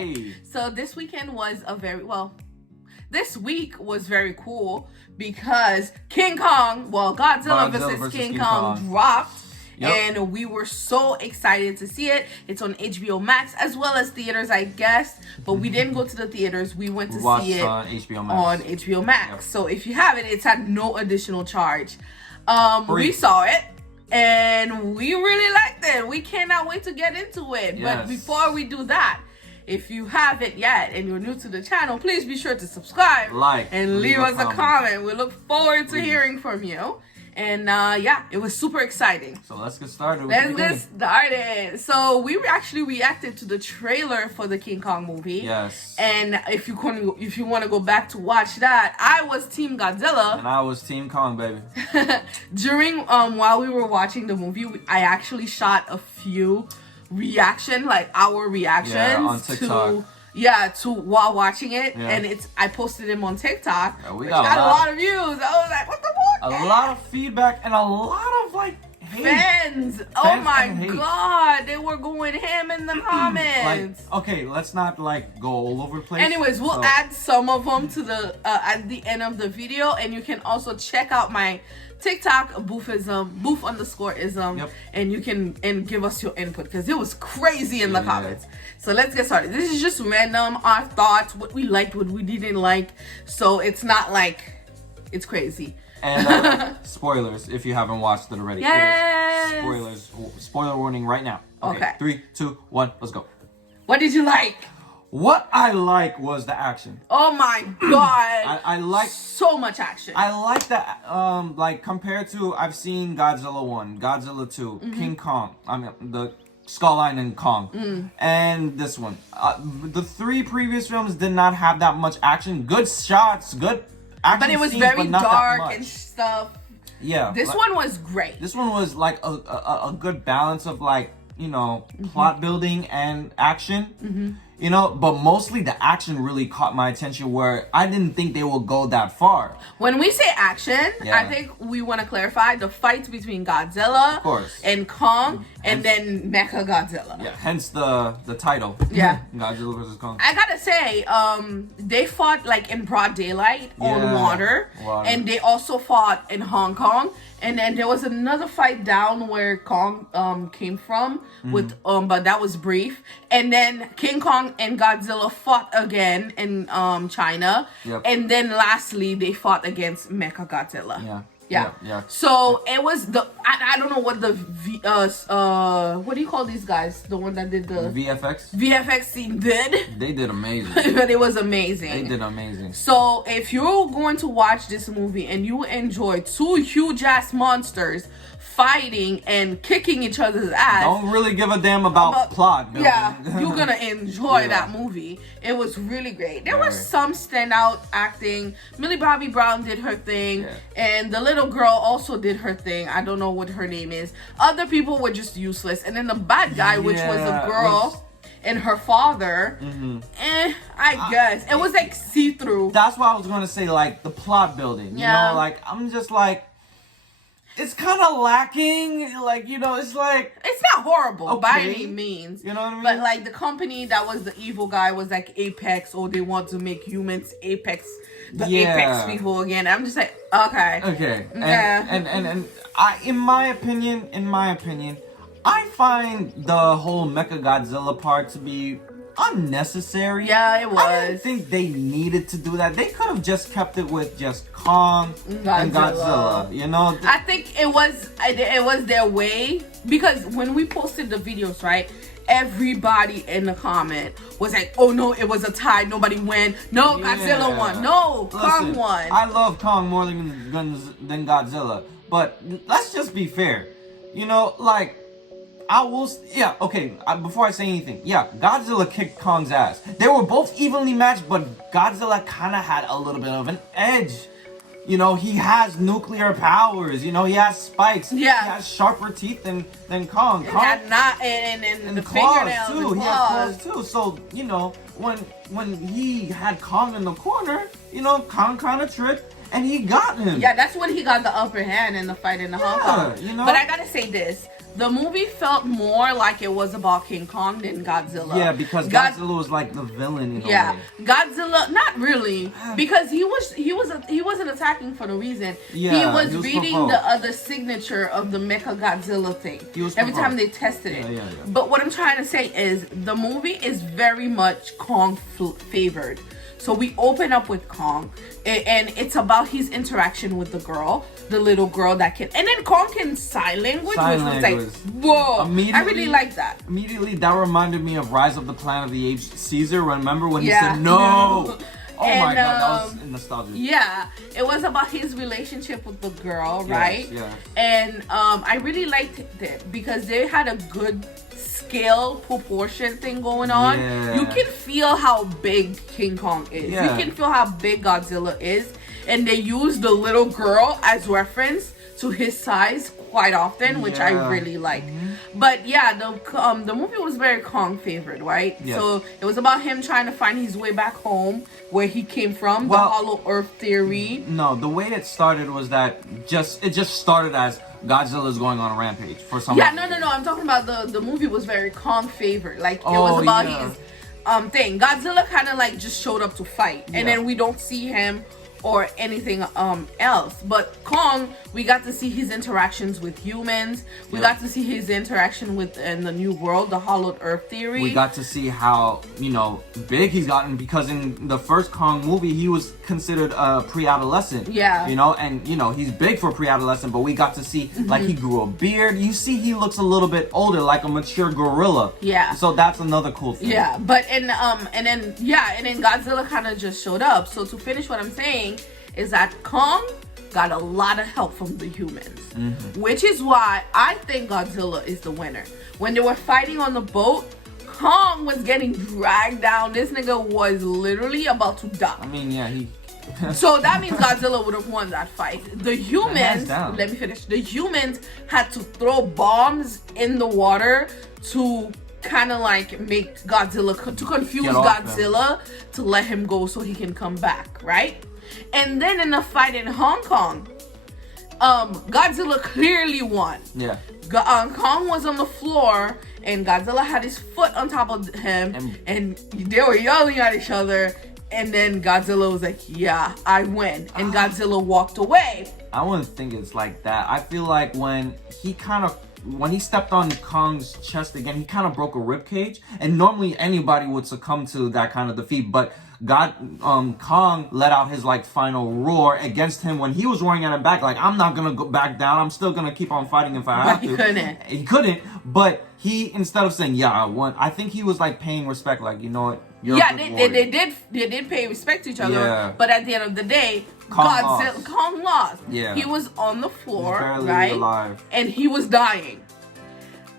Hey. So this weekend was this week was very cool because Godzilla vs. King Kong dropped. Yep. And we were so excited to see it. It's on HBO Max as well as theaters, I guess. But we didn't go to the theaters. We went to see it on HBO Max. On HBO Max. Yep. So if you have it, it's at no additional charge. We saw it and we really liked it. We cannot wait to get into it. Yes. But before we do that, if you haven't yet and you're new to the channel, please be sure to subscribe, like, and leave us a comment. We look forward to hearing from you. And yeah, it was super exciting. So let's get started. Let's get started. So we actually reacted to the trailer for the King Kong movie. Yes. And if you want to go back to watch that, I was Team Godzilla. And I was Team Kong, baby. During while we were watching the movie, I actually shot a few our reactions on TikTok. to while watching it, and I posted them on TikTok. Yeah, we got a lot of views. I was like, what the fuck? A lot of feedback and a lot of hate. Fans. Oh my god, they were going ham in the comments. Okay, let's not go all over the place. Anyways, we'll add some of them to the at the end of the video, and you can also check out my TikTok, Booth_ism, and you can give us your input because it was crazy in the comments. So let's get started. This is just random, our thoughts, what we liked, what we didn't like. So it's not it's crazy. And spoilers if you haven't watched it already. Yes. Spoilers. Spoiler warning right now. Okay. 3, 2, 1, let's go. What did you like? What I like was the action. Oh my god. I like so much action. I like that compared to I've seen Godzilla 1, Godzilla 2, King Kong. I mean the Skull Island Kong. And this one. The 3 previous films did not have that much action. Good shots, good action but it was scenes, very dark and stuff. Yeah. This one was great. This one was a good balance of plot building and action. But mostly the action really caught my attention where I didn't think they would go that far. When we say action, I think we want to clarify the fight between Godzilla and Kong and then Mecha Godzilla. Yeah, hence the title. Yeah. Godzilla vs. Kong. I gotta say, they fought in broad daylight on water. And they also fought in Hong Kong. And then there was another fight down where Kong came from with but that was brief. And then King Kong and Godzilla fought again in China. And then lastly they fought against Mecha Godzilla. Yeah. So it was I don't know what the what do you call these guys? The one that did the VFX team did. They did amazing. But it was amazing. They did amazing. So if you're going to watch this movie and you enjoy 2 huge ass monsters fighting and kicking each other's ass, don't really give a damn about plot building. Yeah, you're gonna enjoy that movie. It was really great. There was some standout acting. Millie Bobby Brown did her thing, and the little girl also did her thing. I don't know what her name is. Other people were just useless, and then the bad guy, which was a girl and her father, I guess it was see-through. That's why I was gonna say the plot building. You know, I'm just it's kind of lacking, it's it's not horrible by any means. You know what I mean? But the company that was the evil guy was Apex, or they want to make humans Apex people again. I'm just okay. And in my opinion, I find the whole Mecha Godzilla part to be unnecessary. Yeah, it was. I didn't think they needed to do that. They could have just kept it with just Kong and Godzilla. You know, I think it was their way, because when we posted the videos, everybody in the comment was like, oh no, it was a tie, nobody won. No, Godzilla won. No, Kong won. I love Kong more than Godzilla, but let's just be fair. You know, I will, before I say anything, Godzilla kicked Kong's ass. They were both evenly matched, but Godzilla kind of had a little bit of an edge. You know, he has nuclear powers. You know, he has spikes. Yeah. He has sharper teeth than Kong. And the claws too. He has claws too. So, you know, when he had Kong in the corner, you know, Kong kind of tripped and he got him. Yeah, that's when he got the upper hand in the fight in the Hong Kong. You know? But I gotta say this. The movie felt more like it was about King Kong than Godzilla. Yeah, because Godzilla was like the villain in a way. Godzilla, not really, because he wasn't attacking for no reason. Yeah, he was reading provoked. the other signature of the Mecha Godzilla thing. Every time they tested it. Yeah. But what I'm trying to say is the movie is very much Kong favored. So we open up with Kong, and it's about his interaction with the girl, the little girl that can, and then Kong can sign language, which was like, whoa, I really like that. Immediately, that reminded me of Rise of the Planet of the Apes, Caesar. Remember when he said no? Oh my god, that was nostalgic. Yeah, it was about his relationship with the girl, right? Yes. And I really liked it because they had a good scale proportion thing going on. Yeah. You can feel how big King Kong is. Yeah. You can feel how big Godzilla is, and they use the little girl as reference to his size quite often, which I really like. But yeah, the movie was very Kong favored, right? Yeah. So it was about him trying to find his way back home, where he came from, the Hollow Earth theory. No, the way it started was that it just started as Godzilla's going on a rampage for some Yeah, no. I'm talking about the movie was very Kong favored. Like it was about his thing. Godzilla kind of like just showed up to fight, and then we don't see him or anything else. But Kong, we got to see his interactions with humans. We got to see his interaction with in the New World, the Hollowed Earth theory. We got to see how, big he's gotten, because in the first Kong movie, he was considered a pre-adolescent. Yeah. And, he's big for pre-adolescent, but we got to see, like, he grew a beard. You see he looks a little bit older, like a mature gorilla. Yeah. So that's another cool thing. Yeah, but, and then Godzilla kind of just showed up. So to finish what I'm saying is that Kong got a lot of help from the humans, which is why I think Godzilla is the winner. When they were fighting on the boat, Kong was getting dragged down. This nigga was literally about to die. I mean, yeah, he... So that means Godzilla would have won that fight. The humans, let me finish. The humans had to throw bombs in the water to kind of like make Godzilla, to confuse Godzilla, to let him go so he can come back, right? And then in the fight in Hong Kong, Godzilla clearly won. Yeah. Kong was on the floor, and Godzilla had his foot on top of him, and they were yelling at each other. And then Godzilla was like, yeah, I win. And Godzilla walked away. I wouldn't think it's like that. I feel like when he stepped on Kong's chest again, he kind of broke a rib cage. And normally anybody would succumb to that kind of defeat. But Kong let out his like final roar against him when he was roaring at him back. Like, I'm not gonna go back down. I'm still gonna keep on fighting if I have to. He couldn't. But he, instead of saying, yeah, I won, I think he was like paying respect. Like, you know what? They did pay respect to each other. Yeah. But at the end of the day, Kong lost. Yeah. He was on the floor, barely right? alive. And he was dying.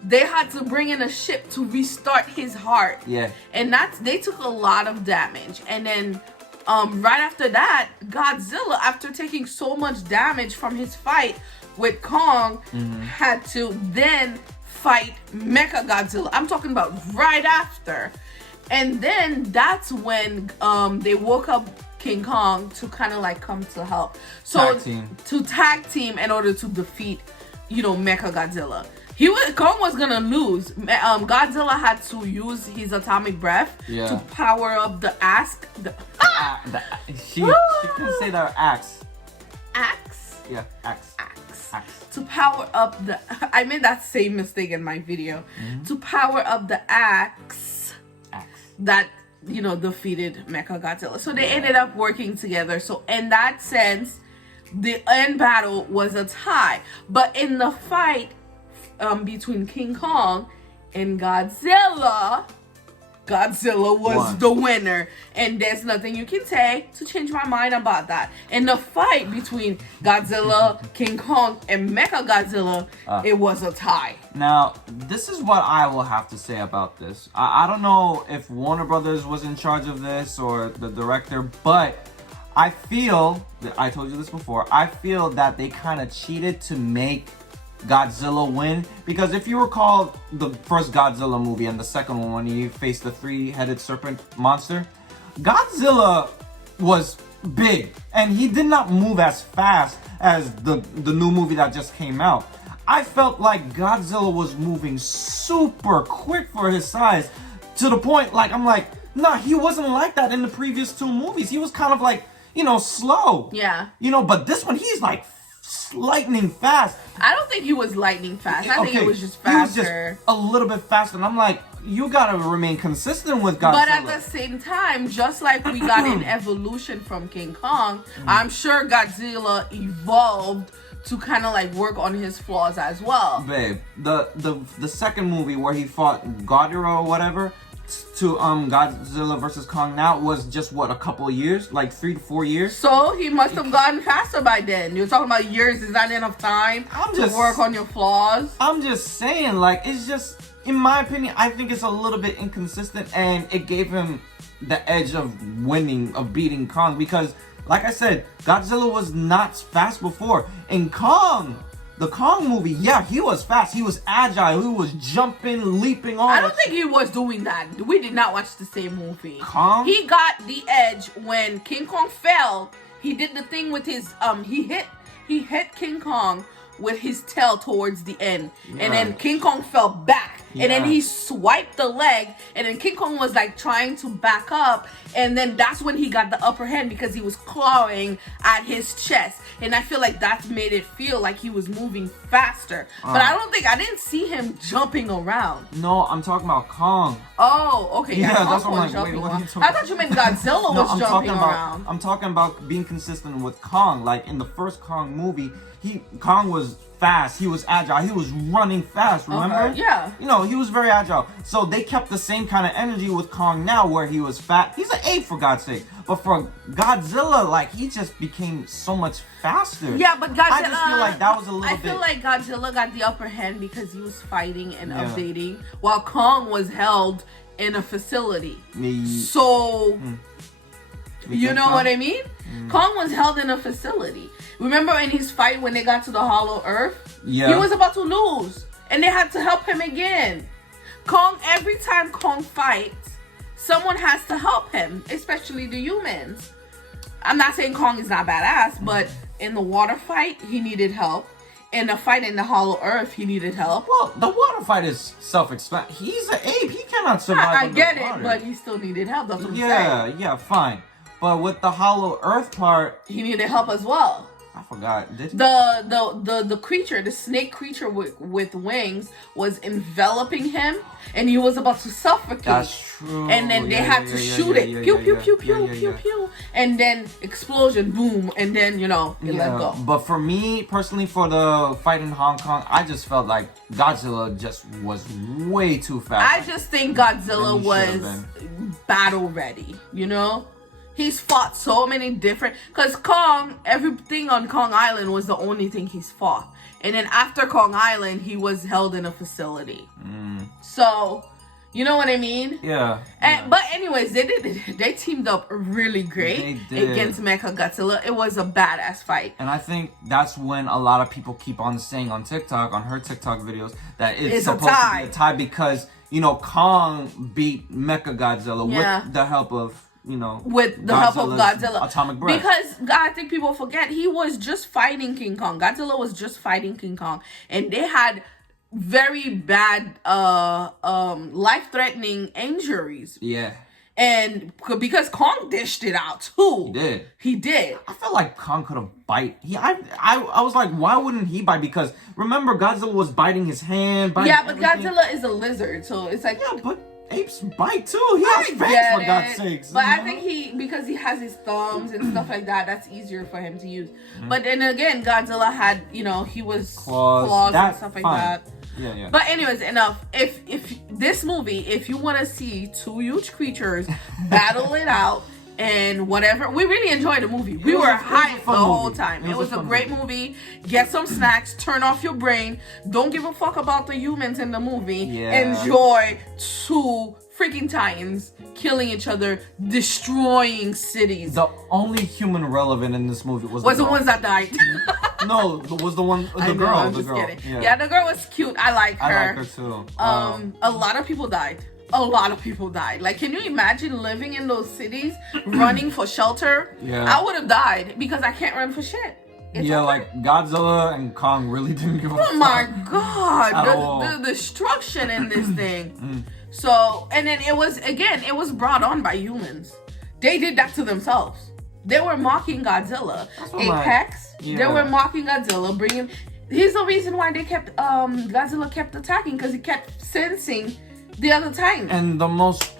They had to bring in a ship to restart his heart. Yeah. And they took a lot of damage. And then right after that, Godzilla, after taking so much damage from his fight with Kong, had to then fight Mecha Godzilla. I'm talking about right after. And then that's when they woke up King Kong to kind of like come to help. So to tag team in order to defeat, Mecha Godzilla. Kong was gonna lose. Godzilla had to use his atomic breath to power up the She couldn't say the axe. Axe? Yeah, axe. To power up I made that same mistake in my video. To power up the axe that defeated Mecha Godzilla. So they ended up working together. So in that sense, the end battle was a tie. But in the fight between King Kong and Godzilla was the winner, and there's nothing you can say to change my mind about that. In the fight between Godzilla, King Kong, and Mecha Godzilla, it was a tie. Now, this is what I will have to say about this. I don't know if Warner Brothers was in charge of this or the director, but I feel, I told you this before, I feel that they kind of cheated to make Godzilla win, because if you recall the first Godzilla movie and the second one when he faced the three-headed serpent monster, Godzilla was big and he did not move as fast as the new movie that just came out. I felt like Godzilla was moving super quick for his size, to the point like I'm like, nah, he wasn't like that in the previous 2 movies. He was kind of like, slow. Yeah. But this one he's like lightning fast. I don't think he was lightning fast. I think it was just faster. He was just a little bit faster, and I'm like, you gotta remain consistent with Godzilla. But at the same time, just like we got an evolution from King Kong, I'm sure Godzilla evolved to kind of like work on his flaws as well. Babe, the second movie where he fought Godzilla or whatever to Godzilla versus Kong now was just what, a couple of years, like 3 to 4 years. So he must have gotten faster by then. You're talking about years. Is that enough time to work on your flaws? I'm just saying, like, it's just, in my opinion, I think it's a little bit inconsistent, and it gave him the edge of winning, of beating Kong, because, like I said, Godzilla was not fast before. And Kong, the Kong movie, yeah, he was fast. He was agile. He was jumping, leaping on. I don't think he was doing that. We did not watch the same movie. Kong? He got the edge when King Kong fell. He did the thing with his he hit King Kong with his tail towards the end. Yeah. And then King Kong fell back. Yeah. And then he swiped the leg, and then King Kong was like trying to back up, and then that's when he got the upper hand because he was clawing at his chest. And I feel like that made it feel like he was moving faster. But I didn't see him jumping around. No, I'm talking about Kong. Oh, okay. Yeah, that's what I'm like, wait, what are you talking I thought you meant Godzilla was jumping around. I'm talking about being consistent with Kong. Like in the first Kong movie, Kong was fast, he was agile, he was running fast, remember? Okay, yeah. He was very agile. So they kept the same kind of energy with Kong now, where he was fat. He's an ape, for God's sake. But for Godzilla, like, he just became so much faster. Yeah, but Godzilla, I just feel like that was a little bit... I feel like Godzilla got the upper hand because he was fighting and updating, while Kong was held in a facility. So... You know what I mean? Kong was held in a facility. Remember in his fight when they got to the Hollow Earth? Yeah. He was about to lose. And they had to help him again. Kong, every time Kong fights, someone has to help him. Especially the humans. I'm not saying Kong is not badass, but in the water fight, he needed help. In the fight in the Hollow Earth, he needed help. Well, the water fight is self-explanatory. He's an ape. He cannot survive I under get water. it, but he still needed help. That's what I'm saying. Yeah, fine. But with the Hollow Earth part, he needed help as well. I forgot. Did the creature, the snake creature with wings, was enveloping him, and he was about to suffocate. That's true. And then they had to shoot it. Pew pew pew pew pew pew, and then explosion, boom, and then it let go. But for me personally, for the fight in Hong Kong, I just felt like Godzilla just was way too fast. I just think Godzilla was battle ready. He's fought so many different... Because Kong, everything on Kong Island was the only thing he's fought. And then after Kong Island, he was held in a facility. So, you know what I mean? Yeah. But anyways, they teamed up really great against Mechagodzilla. It was a badass fight. And I think that's when a lot of people keep on saying on TikTok, on her TikTok videos, that it's supposed to be a tie because, Kong beat Mechagodzilla with the help of... with the help of Godzilla. Atomic breath. Because I think people forget he was just fighting King Kong. Godzilla was just fighting King Kong. And they had very bad life-threatening injuries. Yeah. And because Kong dished it out too. He did. I felt like Kong could have bite. I was like, why wouldn't he bite? Because remember, Godzilla was biting his hand. But Godzilla is a lizard, so it's like... Yeah, but apes bite too. He has fangs, for God's sakes. But I think because he has his thumbs and stuff like that, that's easier for him to use. But then again, Godzilla had, he was claws and stuff like that. Yeah. But anyways, enough. If this movie, if you want to see two huge creatures battle it out and whatever, we really enjoyed the movie. We were hyped the whole time. It was a great movie. Get some snacks. Turn off your brain. Don't give a fuck about the humans in the movie. Yeah. Enjoy two freaking titans killing each other, destroying cities. The only human relevant in this movie was the ones that died. No, was the one, the girl. I'm just kidding. Yeah, the girl was cute. I like her. I like her too. A lot of people died. Like, can you imagine living in those cities, running for shelter? Yeah. I would have died because I can't run for shit. It's yeah, okay. like Godzilla and Kong really didn't give a fuck. Oh my god, At all. the destruction in this thing. So, and then it was brought on by humans. They did that to themselves. They were mocking Godzilla. Apex, they were mocking Godzilla, bringing. Here's the reason why they kept Godzilla kept attacking, because he kept sensing the other Titan. And the most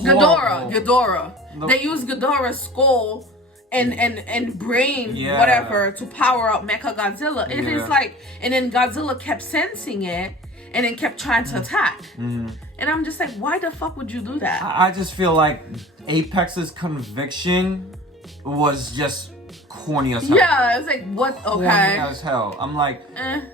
Ghidorah. They used Ghidorah's skull and brain, whatever, to power up Mecha Godzilla. It is like, and then Godzilla kept sensing it and then kept trying to attack. And I'm just like, why the fuck would you do that? I just feel like Apex's conviction was just corny as hell. Yeah, it's like, what? Okay. Corny as hell. I'm like,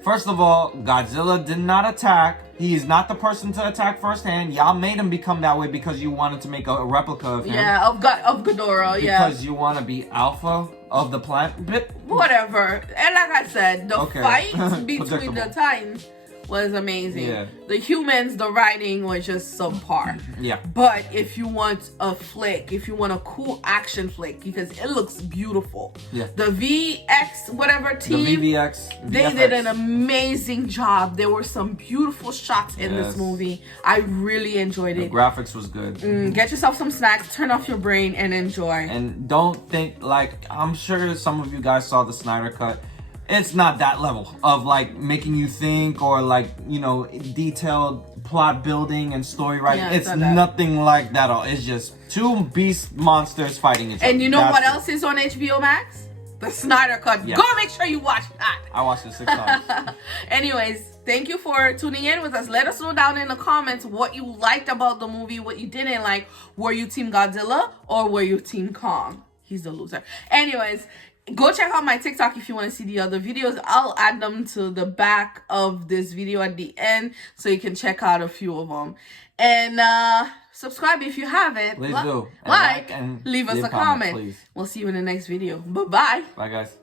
first of all, Godzilla did not attack. He is not the person to attack firsthand. Y'all made him become that way because you wanted to make a replica of him. Yeah, of Ghidorah, Because you want to be alpha of the planet. But whatever. And like I said, the fight between the Titans was amazing. Yeah. The humans, the writing was just subpar. Yeah. But if you want a flick, if you want a cool action flick, because it looks beautiful. Yeah. The VX whatever team, the VFX, they did an amazing job. There were some beautiful shots in this movie. I really enjoyed it. The graphics was good. Get yourself some snacks, turn off your brain, and enjoy. And don't think, like, I'm sure some of you guys saw the Snyder Cut. It's not that level of like making you think or like, you know, detailed plot building and story writing. Yeah, it's nothing like that at all. It's just two beast monsters fighting each other. And you know what else is on HBO Max? The Snyder Cut. Yeah. Go make sure you watch that. I watched it 6 times. Anyways, thank you for tuning in with us. Let us know down in the comments what you liked about the movie, what you didn't like. Were you Team Godzilla or were you Team Kong? He's the loser. Anyways, go check out my TikTok if you want to see the other videos. I'll add them to the back of this video at the end so you can check out a few of them. And subscribe if you haven't. Please do. Like and leave us a comment. Please. We'll see you in the next video. Bye-bye. Bye, guys.